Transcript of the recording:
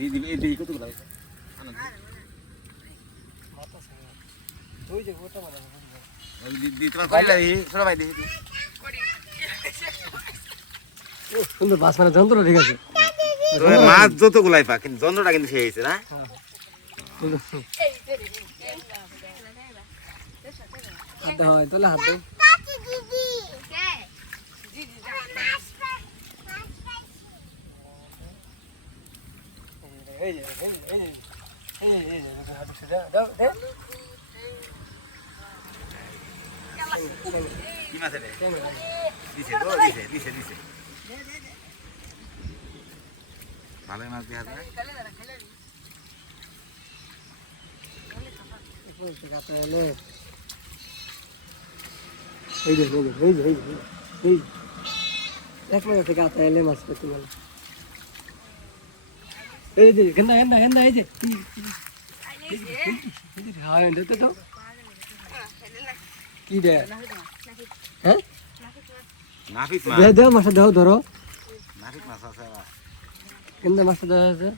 দিদি কতগুলো ওই যে ওটা মানে দিদি তোমার কইলা দি ছোট ভাই দিদি সুন্দর বাস মানে যন্ত্র ঠিক আছে তো মাছ যতগুলাই পা কিন্তু যন্ত্রটা কিন্তু সেই হইছে না হাতে হয় তাহলে হাতে এই যে হাতে সেটা দাও দে কি মাছ রে দিছে দিছে ভালো মাছ দিয়া যায় এই এক মিনিট থেকে আতা এলে মাছ পেতে গেল এই যে গেন্দা এই যে হ্যাঁ দেখতে তো কি রে হ্যাঁ নাফিস মাছ দেও মাছটা দেও ধরো নাফিস মাছ আছে গেন্দা মাছটা দেওয়া আছে